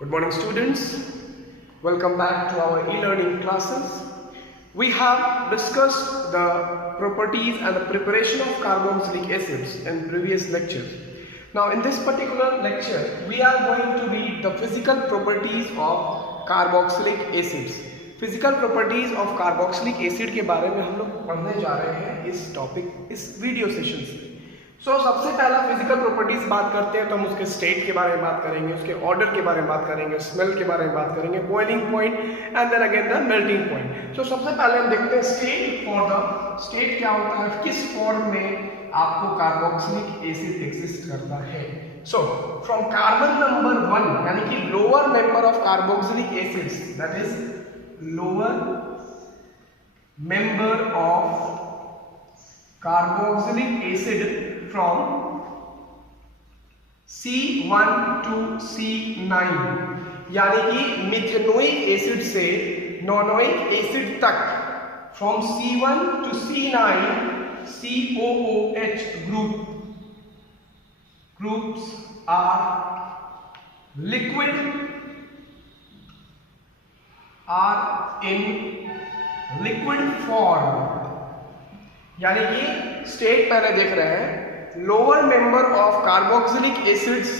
Good morning, students. Welcome back to our e-learning classes. We have discussed the properties and the preparation of carboxylic acids in previous lectures. Now, in this particular lecture, we are going to read the physical properties of carboxylic acids. Physical properties of carboxylic acid के बारे में हम लोग पढ़ने जा रहे हैं इस वीडियो सेशन से। सबसे पहला फिजिकल प्रॉपर्टीज बात करते हैं तो हम उसके स्टेट के बारे में बात करेंगे, उसके ऑर्डर के बारे में बात करेंगे, स्मेल के बारे में बात करेंगे, boiling point and then again the melting point. सबसे पहले हम देखते हैं स्टेट। फॉर द स्टेट क्या होता है, किस फॉर्म में आपको कार्बोक्सिलिक एसिड एग्जिस्ट करता है। फ्रॉम कार्बन नंबर 1 यानी कि lower member of carboxylic acids, that is lower member of carboxylic acid from C1 to C9 यानी कि मिथेनोइक एसिड से नॉनोइक एसिड तक from C1 to C9 COOH groups are in liquid form। यानी कि स्टेट पहले देख रहे हैं, lower member of carboxylic acids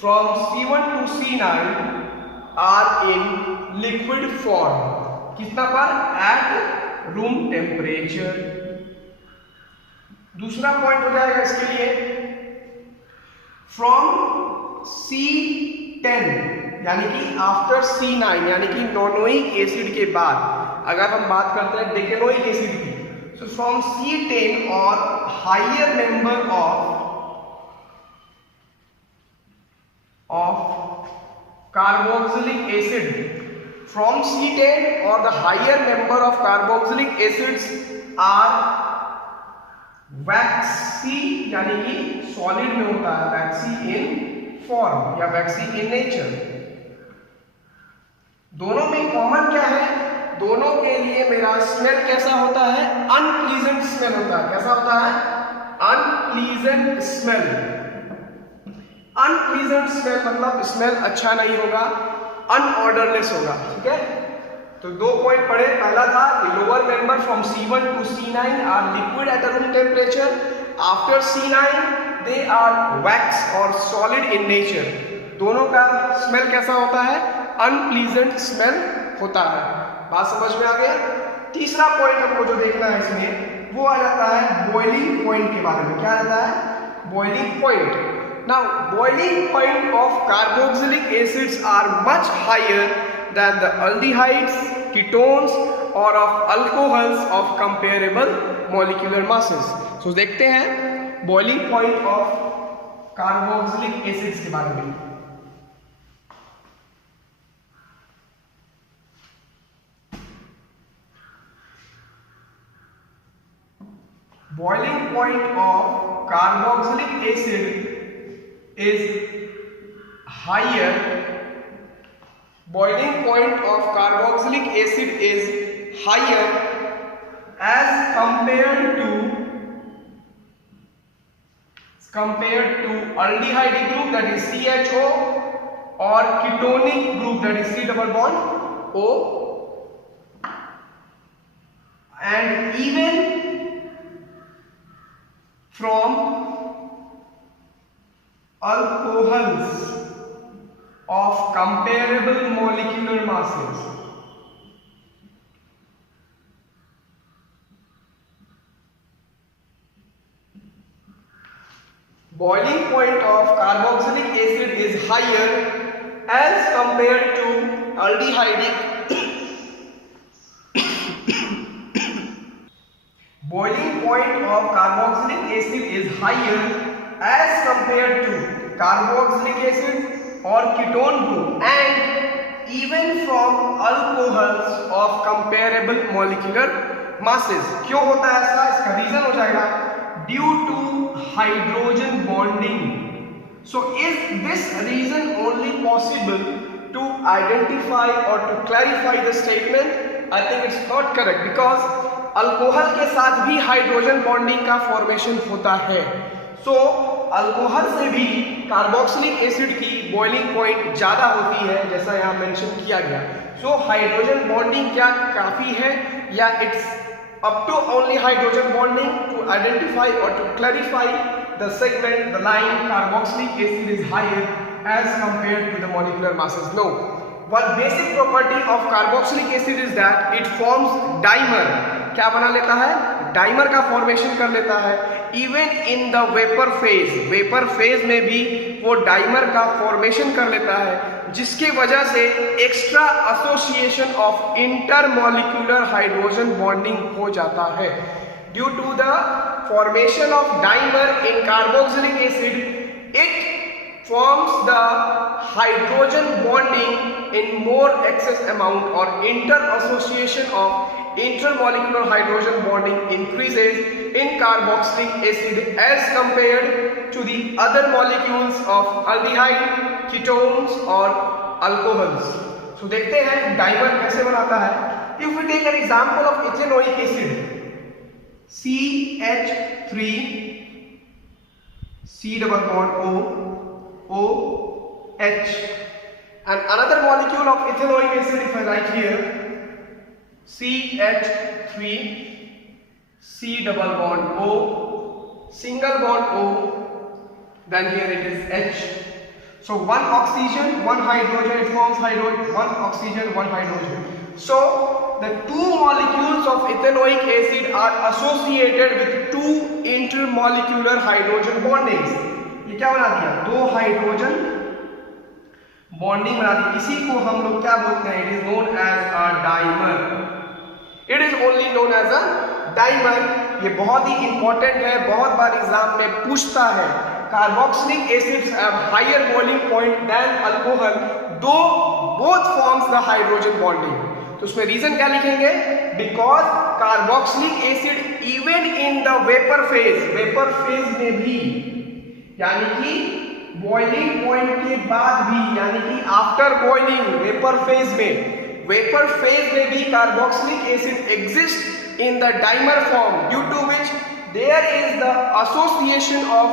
from C1 to C9 are in liquid form. कितना पर? At room temperature. दूसरा पॉइंट हो जाएगा इसके लिए, फ्रॉम C10 यानी कि आफ्टर C9 यानी कि नॉनोइक एसिड के बाद अगर हम बात करते हैं डेकेनोइक एसिड की, सो फ्रॉम C10 और higher member of carboxylic acid, from C10 और the higher member of carboxylic acids are waxy यानी कि सॉलिड में होता है, वैक्सी इन फॉर्म या वैक्सी इन नेचर। दोनों में कॉमन क्या है? दोनों के लिए मेरा स्मेल कैसा होता है? अनप्लीजेंट स्मेल होता है। कैसा होता है? Unpleasant smell. अनप्लीजेंट स्मेल मतलब स्मेल अच्छा नहीं होगा, अनऑर्डरलेस होगा। ठीक है, तो दो पॉइंट पढ़े। पहला था lower member from C1 to C9 are liquid at room temperature, after C9 they are wax और सॉलिड इन नेचर। दोनों का स्मेल कैसा होता है? अनप्लीजेंट स्मेल होता है। बात समझ में आ गया। तीसरा पॉइंट हमको जो देखना है इसमें वो आ जाता है बॉइलिंग पॉइंट के बारे में। क्या आता है? Boiling point. Now boiling point of carboxylic acids are much higher than the aldehydes, ketones और of alcohols of comparable molecular masses. देखते हैं boiling point of carboxylic acids के बारे में। Boiling point of carboxylic acid is higher. Boiling point of carboxylic acid is higher as compared to aldehyde group, that is CHO, or ketonic group, that is C double bond O, and even from alcohols of comparable molecular masses। Boiling point of carboxylic acid is higher as compared to aldehydic boiling point of carboxylic acid is higher as compared to carboxylic acid or ketone group and even from alcohols of comparable molecular masses। क्यों होता है ऐसा? इसका रीजन हो जाएगा due to hydrogen bonding। Is this reason only possible to identify or to clarify the statement? I think it's not correct because alcohol के साथ भी हाइड्रोजन बॉन्डिंग का फॉर्मेशन होता है। सो अल्कोहल से भी कार्बोक्सिलिक एसिड की बॉइलिंग पॉइंट ज़्यादा होती है, जैसा यहाँ मेंशन किया गया। सो हाइड्रोजन बॉन्डिंग क्या काफ़ी है, या it's up to only hydrogen bonding to identify और to clarify the segment the line carboxylic acid is higher as compared to the molecular masses? No, one basic property of carboxylic acid is that it forms dimer. क्या बना लेता है? डाइमर का फॉर्मेशन कर लेता है। Even in the vapour phase, vapour phase में भी वो डाइमर का फॉर्मेशन कर लेता है, जिसकी वजह से extra association of intermolecular hydrogen bonding हो जाता है। Due to the formation of dimer in carboxylic acid, it forms the hydrogen bonding in more excess amount, और inter association of intermolecular hydrogen bonding increases in carboxylic acid as compared to the other molecules of aldehyde, ketones or alcohols. So देखते हैं डाइमर कैसे बनाता है। If we take an example of ethanoic acid, CH3 C double bond O OH, and another molecule of ethanoic acid, if I write here CH3 C double bond O, single bond O, then here it is H. So one oxygen, one hydrogen, it forms hydrogen, one oxygen, one hydrogen. So the two molecules of ethanoic acid are associated with two intermolecular hydrogen bondings. ये क्या बना दिया? दो hydrogen bonding बना दी। इसी को हम लोग क्या बोलते हैं? It is known as a dimer. It is only known as a dimer. ये बहुत ही इंपॉर्टेंट है, बहुत बार एग्जाम में पूछता है। Carboxylic acids have higher boiling point than alcohol, though both forms the hydrogen bonding. तो उसमें रीजन क्या लिखेंगे? Because carboxylic acid even in the vapour phase, vapour phase में भी, यानी कि बॉइलिंग पॉइंट के बाद भी, यानी कि आफ्टर बॉइलिंग वेपर फेज में, वेपर फेज में भी carboxylic acid exist in the dimer form, due to which there is the association of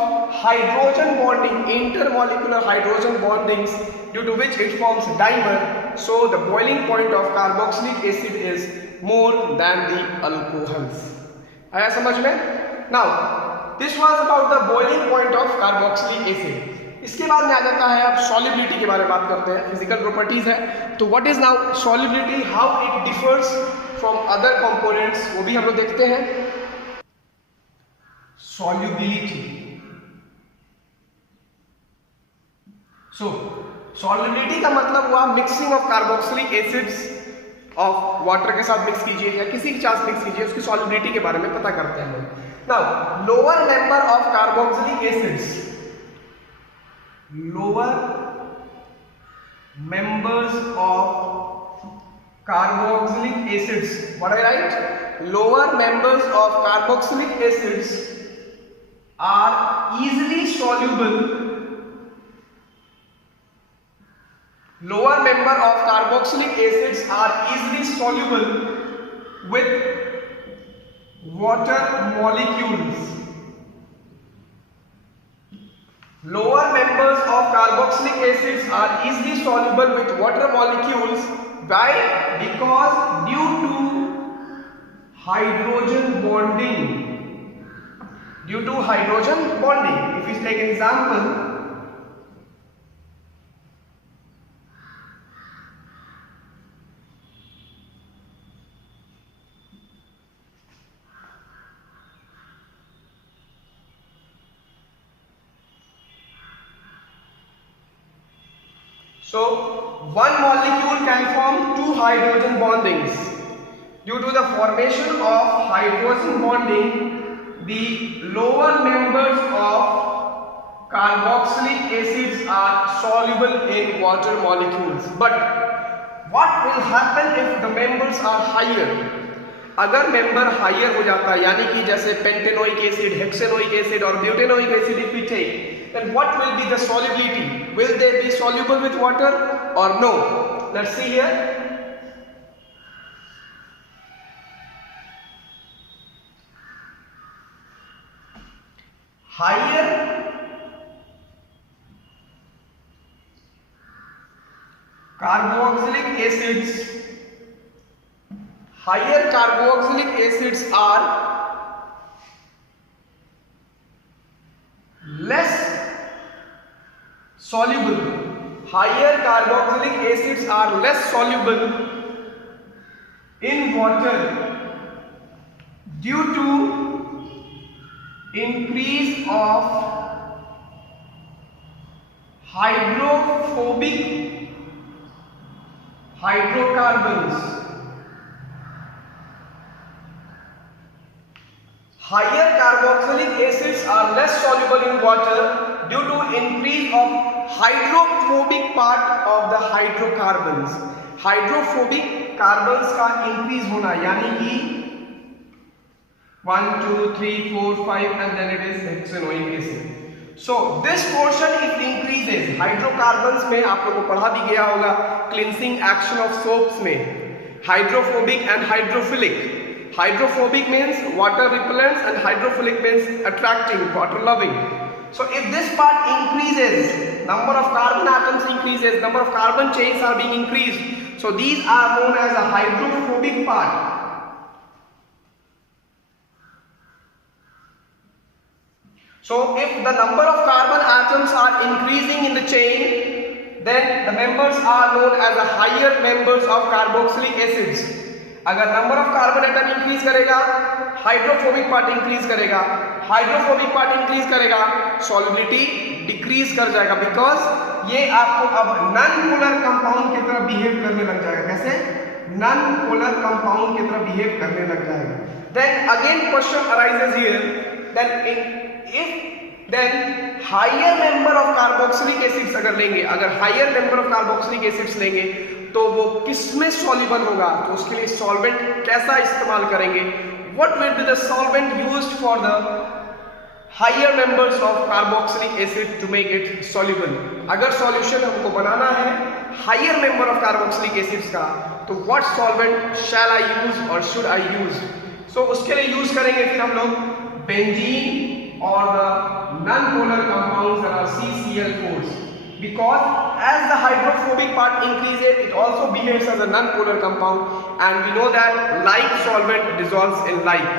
hydrogen bonding, intermolecular hydrogen bondings, due to which it forms dimer. So the boiling point of carboxylic acid is more than the alcohols. आया समझ में? Now this was about the boiling point of carboxylic acid. इसके बाद में आ जाता है, अब सॉल्युबिलिटी के बारे में बात करते हैं। फिजिकल प्रॉपर्टीज है, तो what is now solubility, how it differs from other components, वो भी हम लोग देखते हैं। सॉल्युबिलिटी, सो सॉल्युबिलिटी का मतलब हुआ mixing of carboxylic acids of water के साथ मिक्स कीजिए या किसी के साथ मिक्स कीजिए, उसकी सॉल्युबिलिटी के बारे में पता करते हैं। Now lower member of carboxylic acids, lower members of carboxylic acids, what I write? Lower members of carboxylic acids are easily soluble. Lower member of carboxylic acids are easily soluble with water molecules. Lower members of carboxylic acids are easily soluble with water molecules. Why? Because due to hydrogen bonding. Due to hydrogen bonding. If we take an example, so one molecule can form two hydrogen bondings. Due to the formation of hydrogen bonding, the lower members of carboxylic acids are soluble in water molecules. But what will happen if the members are higher? अगर member higher हो जाता है, यानी कि जैसे pentanoic acid, हेक्सेनोइक एसिड और butanoic acid, if we take, then what will be the solubility? Will they be soluble with water or no? Let's see here. higher carboxylic acids are less soluble. Higher carboxylic acids are less soluble in water due to increase of hydrophobic hydrocarbons. Higher carboxylic acids are less soluble in water due to increase of hydrophobic part of the hydrocarbons. Hydrophobic carbons का इंक्रीज होना, यानी कि 1 2 3 4 5 and then it is hexanoic acid. So this portion if increases, hydrocarbons में आप लोगों को पढ़ा भी गया होगा क्लिनसिंग एक्शन ऑफ सोप्स में, hydrophobic and hydrophilic. Hydrophobic means water repellents and hydrophilic means attracting, water loving. So if this part increases, number of carbon atoms increases, number of carbon chains are being increased. So these are known as a hydrophobic part. So if the number of carbon atoms are increasing in the chain, then the members are known as the higher members of carboxylic acids. अगर number of carbon atom increase करेगा, hydrophobic part increase करेगा, hydrophobic part increase करेगा, solubility decrease कर जाएगा, बिकॉज ये आपको अब non polar compound की तरह बिहेव करने लग जाएगा. कैसे? नॉन पोलर कंपाउंड की तरह बिहेव करने लग जाएगा. Then again question arises here, then higher member of carboxylic acids अगर लेंगे, अगर higher member of carboxylic acids लेंगे तो वो किसमें सॉल्युबल होगा, तो उसके लिए सॉल्वेंट कैसा इस्तेमाल करेंगे, what will be the solvent used for the higher members of carboxylic acid to make it soluble. अगर सॉल्यूशन हमको बनाना है higher member of carboxylic acids का, तो what solvent shall I use और शुड आई यूज. सो उसके लिए use करेंगे फिर हम लोग बेंजीन और the non polar compounds that are CCl4s. Because as the hydrophobic part increases, it also behaves as a non-polar compound and we know that like solvent dissolves in like.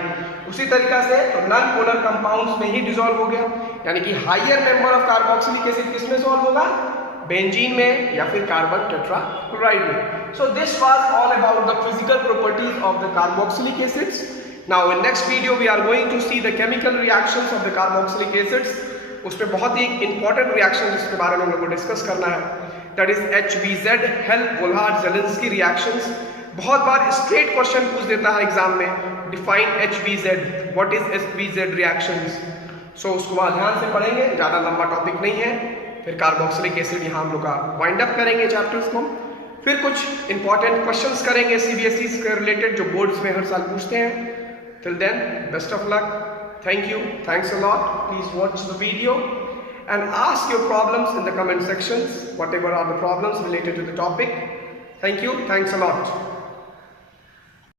उसी तरीका से तो non-polar compounds में ही dissolve हो गया, यानी कि higher member of carboxylic acid किसमें solve होगा, बेंजीन में या फिर कार्बन टेट्राक्लोराइड में. So this was all about the physical properties of the carboxylic acids. Now in next video we are going to see the chemical reactions of the carboxylic acids. उसमें बहुत ही important reaction जिसके बारे में हम लोग को discuss करना है, that is HVZ Hell Volhard Zelinsky reactions. बहुत बार स्ट्रेट क्वेश्चन पूछ देता है एग्जाम में, define HVZ, what is HVZ reactions. So उसको वहाँ ध्यान से पढ़ेंगे, ज़्यादा लंबा टॉपिक नहीं है. फिर कार्बोक्सिलिक एसिड यहाँ हम लोग का वाइंड अप करेंगे चैप्टर्स को. फिर कुछ इंपॉर्टेंट क्वेश्चंस करेंगे CBSE से रिलेटेड जो बोर्ड्स में हर साल पूछते हैं. Till then best of luck. Thank you. Thanks a lot. Please watch the video and ask your problems in the comment sections, whatever are the problems related to the topic. Thank you. Thanks a lot.